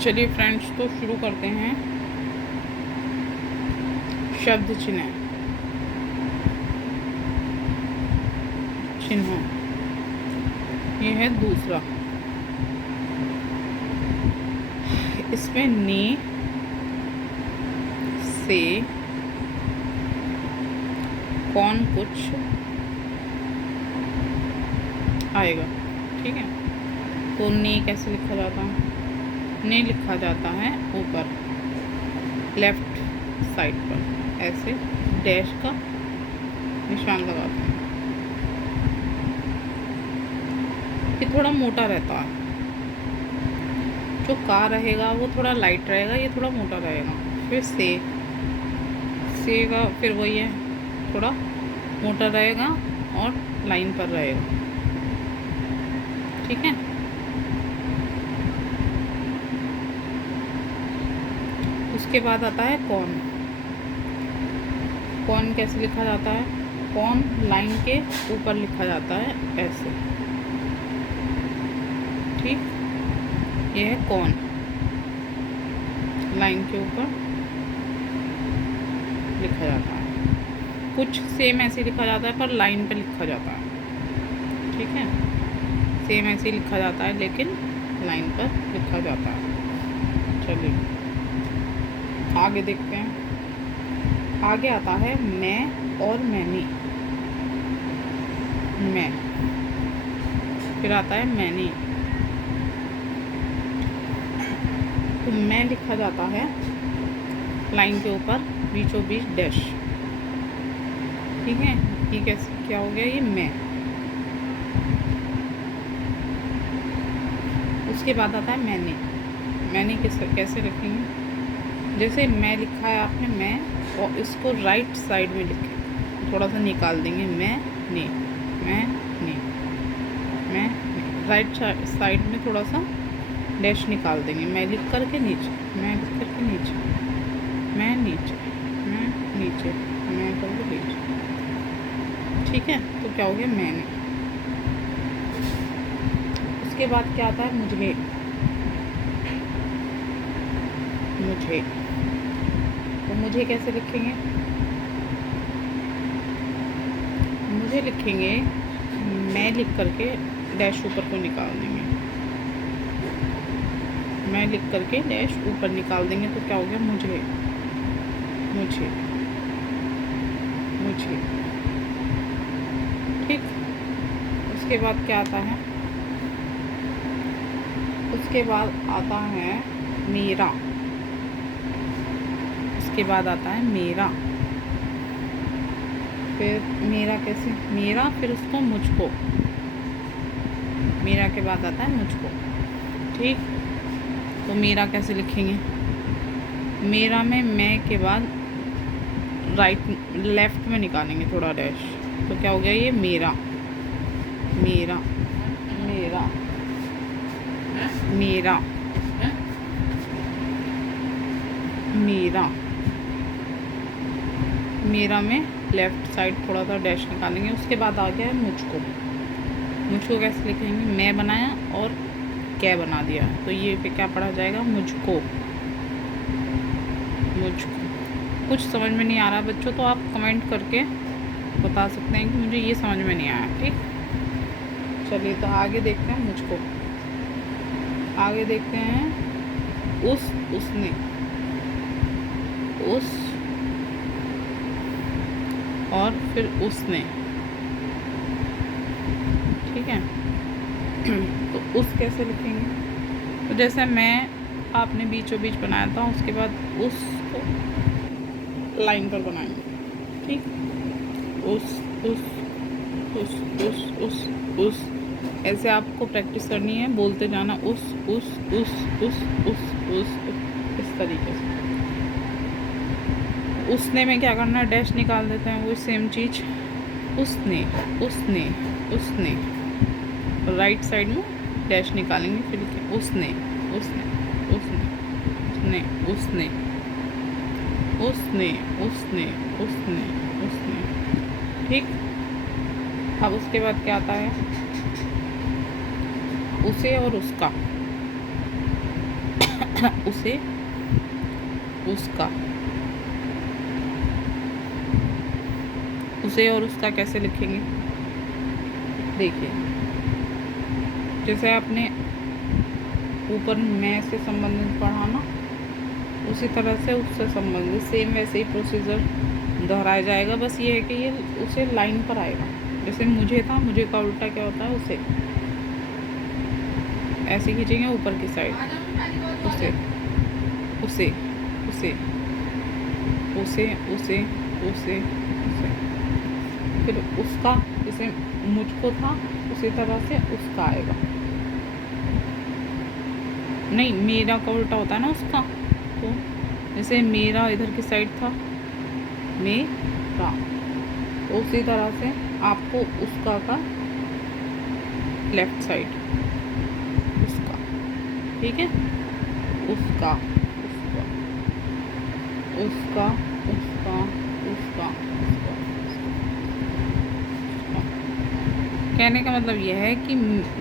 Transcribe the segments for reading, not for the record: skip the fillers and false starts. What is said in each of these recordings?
चलिए फ्रेंड्स, तो शुरू करते हैं। शब्द चिन्ह चिन्ह ये है दूसरा। इसमें ने से कौन कुछ आएगा। ठीक है, तो ने कैसे लिखा जाता है? ने लिखा जाता है ऊपर लेफ्ट साइड पर, ऐसे डैश का निशान लगाते हैं। ये थोड़ा मोटा रहता है। जो का रहेगा वो थोड़ा लाइट रहेगा, ये थोड़ा मोटा रहेगा। फिर से का फिर वही है, थोड़ा मोटा रहेगा और लाइन पर रहेगा। ठीक है, उसके बाद आता है कौन। कौन कैसे लिखा जाता है? कौन लाइन के ऊपर लिखा जाता है, ऐसे। ठीक, ये है कौन, लाइन के ऊपर लिखा जाता है। कुछ सेम ऐसे लिखा जाता है पर लाइन पे लिखा जाता है। ठीक है, सेम ऐसे लिखा जाता है लेकिन लाइन पर लिखा जाता है। चलिए आगे देखते हैं। आगे आता है मैं और मैंने। मैं, फिर आता है मैंने। तो मैं लिखा जाता है लाइन के ऊपर बीचों बीच डैश। ठीक है, ये कैसे क्या हो गया? ये मैं। उसके बाद आता है मैंने। मैंने कैसे लिखेंगे? जैसे मैं लिखा है आपने मैं, और इसको राइट साइड में लिखें, थोड़ा सा निकाल देंगे। मैं ने, मैं ने, मैं ने। राइट साइड में थोड़ा सा डैश निकाल देंगे। मैं लिख करके नीचे, मैं लिख करके नीचे, मैं नीचे, मैं नीचे, मैं करके नीचे। ठीक है, तो क्या हो गया? मैंने। उसके बाद क्या आता है? मुझे। मुझे, तो मुझे कैसे लिखेंगे? मुझे लिखेंगे मैं लिख करके डैश ऊपर को निकाल देंगे। मैं लिख करके डैश ऊपर निकाल देंगे, तो क्या हो गया? मुझे, मुझे, मुझे। ठीक, उसके बाद क्या आता है? उसके बाद आता है मेरा। उसके बाद आता है मेरा। फिर मेरा कैसे? मेरा, फिर उसको मुझको। मेरा के बाद आता है मुझको। ठीक, तो मेरा कैसे लिखेंगे? मेरा में मैं के बाद लेफ्ट में निकालेंगे थोड़ा डैश, तो क्या हो गया? ये मेरा। मेरा, मेरा, मेरा, मेरा। मेरा में लेफ्ट साइड थोड़ा सा डैश निकालेंगे। उसके बाद आ गया है मुझको। मुझको कैसे लिखेंगे? मैं बनाया और क्या बना दिया, तो ये पे क्या पढ़ा जाएगा? मुझको। मुझको। कुछ समझ में नहीं आ रहा बच्चों, तो आप कमेंट करके बता सकते हैं कि मुझे ये समझ में नहीं आया। ठीक, चलिए तो आगे देखते हैं। मुझको आगे देखते हैं। उसने, उस, और फिर उसने। ठीक है, तो उस कैसे लिखेंगे? तो जैसे मैं आपने बीचों बीच बनाया था, उसके बाद उसको लाइन पर बनाएंगे। ठीक, उस, उस ऐसे आपको प्रैक्टिस करनी है, बोलते जाना उस, इस तरीके से। उसने में क्या करना है? डैश निकाल देते हैं, वो सेम चीज़। उसने, उसने, उसने, राइट साइड में डैश निकालेंगे, फिर उसने, उसने, उसने, उसने, उसने, उसने, उसने, उसने, उसने। ठीक, अब उसके बाद क्या आता है? उसे और उसका। उसे, उसका, उसे और उसका कैसे लिखेंगे? देखिए, जैसे आपने ऊपर मैं से संबंधित पढ़ा ना, उसी तरह से उससे संबंधित सेम वैसे ही प्रोसीजर दोहराया जाएगा। बस ये है कि ये उसे लाइन पर आएगा। जैसे मुझे था, मुझे का उल्टा क्या होता है? उसे ऐसे खींचेंगे ऊपर की साइड, उसे, उसे, उसे, उसे, उसे, उसे, उसे। फिर उसका, जैसे मुझको था उसी तरह से उसका आएगा। नहीं, मेरा का उल्टा होता है ना उसका। तो जैसे मेरा इधर की साइड था, मेरा, तो उसी तरह से आपको उसका का लेफ्ट साइड, उसका, ठीक है, उसका, उसका, उसका, उसका, उसका, उसका। कहने का मतलब यह है कि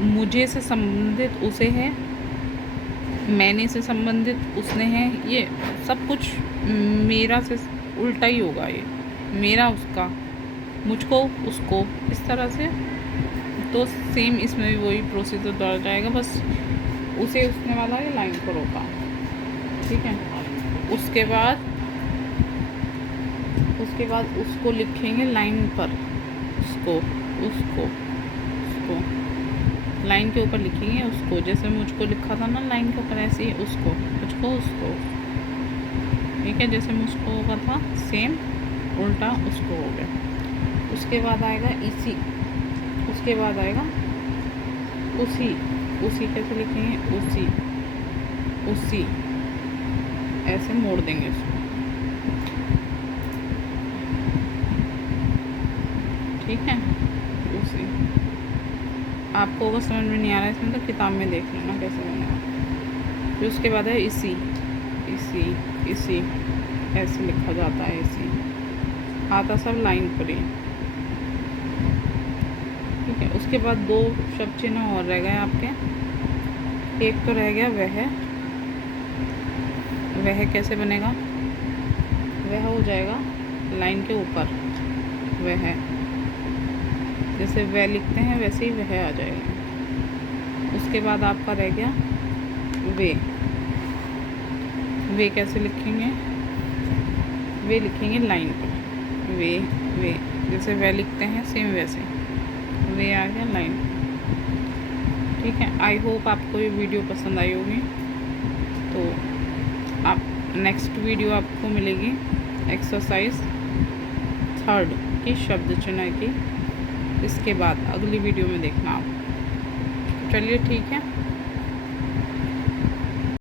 मुझे से संबंधित उसे है, मैंने से संबंधित उसने है, ये सब कुछ मेरा से उल्टा ही होगा। ये मेरा, उसका, मुझको, उसको, इस तरह से। तो सेम इसमें भी वही प्रोसीजर दोहरा जाएगा, बस उसे उसने वाला ये लाइन पर होगा, ठीक है। उसके बाद उसको लिखेंगे लाइन पर, उसको, उसको, उसको लाइन के ऊपर लिखेंगे उसको। जैसे मुझको लिखा था ना लाइन के ऊपर, ऐसे ही उसको, मुझको, उसको, ठीक है। जैसे मुझको होगा था सेम उल्टा उसको हो गया। उसके बाद आएगा इसी, उसके बाद आएगा उसी। उसी कैसे लिखेंगे? उसी, उसी, ऐसे मोड़ देंगे उसको, ठीक है। उसी आपको अगर समझ में नहीं आ रहा है इसमें तो किताब में देख लेना कैसे बनेगा। फिर उसके बाद है इसी, इसी, इसी, ऐसे लिखा जाता है। इसी आता सब लाइन पर ही, ठीक है। उसके बाद दो शब्द चिन्ह और रह गए आपके। एक तो रह गया वह। वह कैसे बनेगा? वह हो जाएगा लाइन के ऊपर, वह, जैसे वह लिखते हैं वैसे ही वह आ जाएगा। उसके बाद आपका रह गया वे। वे कैसे लिखेंगे? वे लिखेंगे लाइन पर, वे, जैसे वह लिखते हैं सेम वैसे वे आ गया लाइन, ठीक है। आई होप आपको ये वीडियो पसंद आई होगी। तो आप नेक्स्ट वीडियो आपको मिलेगी एक्सरसाइज 3 की शब्द चुनाव की। इसके बाद अगली वीडियो में देखना आप। चलिए ठीक है।